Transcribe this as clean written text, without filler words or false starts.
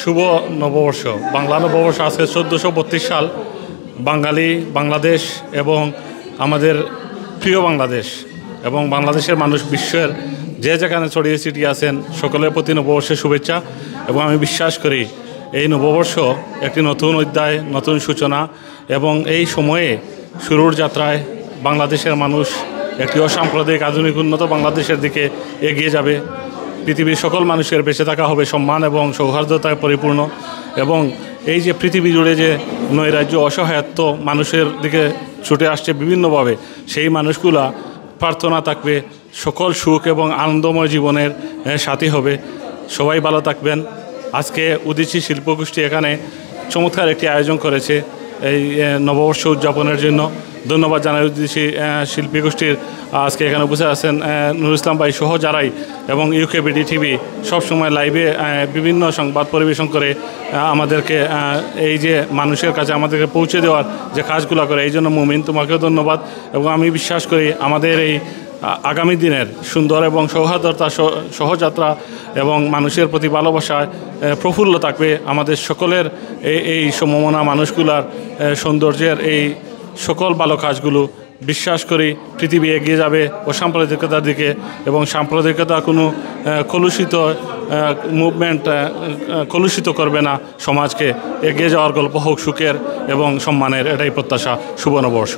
শুভ নববর্ষ। বাংলা নববর্ষ আজকে 1432 সাল। বাঙালি, বাংলাদেশ এবং আমাদের প্রিয় বাংলাদেশ এবং বাংলাদেশের মানুষ বিশ্বের যে যেখানে ছড়িয়ে ছিটিয়ে আছেন সকলের প্রতি নববর্ষের শুভেচ্ছা। এবং আমি বিশ্বাস করি এই নববর্ষ একটি নতুন অধ্যায়, নতুন সূচনা এবং এই সময়ে শুরুর যাত্রায় বাংলাদেশের মানুষ একটি অসাম্প্রদায়িক আধুনিক উন্নত বাংলাদেশের দিকে এগিয়ে যাবে। পৃথিবীর সকল মানুষের বেঁচে থাকা হবে সম্মান এবং সৌহার্দ্যতায় পরিপূর্ণ। এবং এই যে পৃথিবী জুড়ে যে নৈরাজ্য, অসহায়ত্ব মানুষের দিকে ছুটে আসছে বিভিন্নভাবে, সেই মানুষগুলা প্রার্থনা থাকবে সকল সুখ এবং আনন্দময় জীবনের সাথী হবে। সবাই ভালো থাকবেন। আজকে উদীচী শিল্পগোষ্ঠী এখানে চমৎকার একটি আয়োজন করেছে এই নববর্ষ উদযাপনের জন্য। ধন্যবাদ জানাই উদীচী শিল্পী গোষ্ঠীর আজকে এখানে উপস্থিত আছেন নুরুল ইসলাম ভাই সহ যারাই, এবং ইউকেবিডি টিভি সবসময় লাইভে বিভিন্ন সংবাদ পরিবেশন করে আমাদেরকে এই যে মানুষের কাছে আমাদেরকে পৌঁছে দেওয়ার যে কাজগুলো করে, এই জন্য মুমিন তোমাকেও ধন্যবাদ। এবং আমি বিশ্বাস করি আমাদের এই আগামী দিনের সুন্দর এবং সৌহার্দ্যতা সহযাত্রা এবং মানুষের প্রতি ভালোবাসায় প্রফুল্ল থাকবে। আমাদের সকলের এই সমমনা মানুষগুলার সৌন্দর্যের এই সকল ভালো কাজগুলো বিশ্বাস করি পৃথিবী এগিয়ে যাবে অসাম্প্রদায়িকতার দিকে, এবং সাম্প্রদায়িকতা কোনো কলুষিত মুভমেন্ট কলুষিত করবে না সমাজকে। এগিয়ে যাওয়ার গল্প হোক সুখের এবং সম্মানের, এটাই প্রত্যাশা। শুভ নববর্ষ।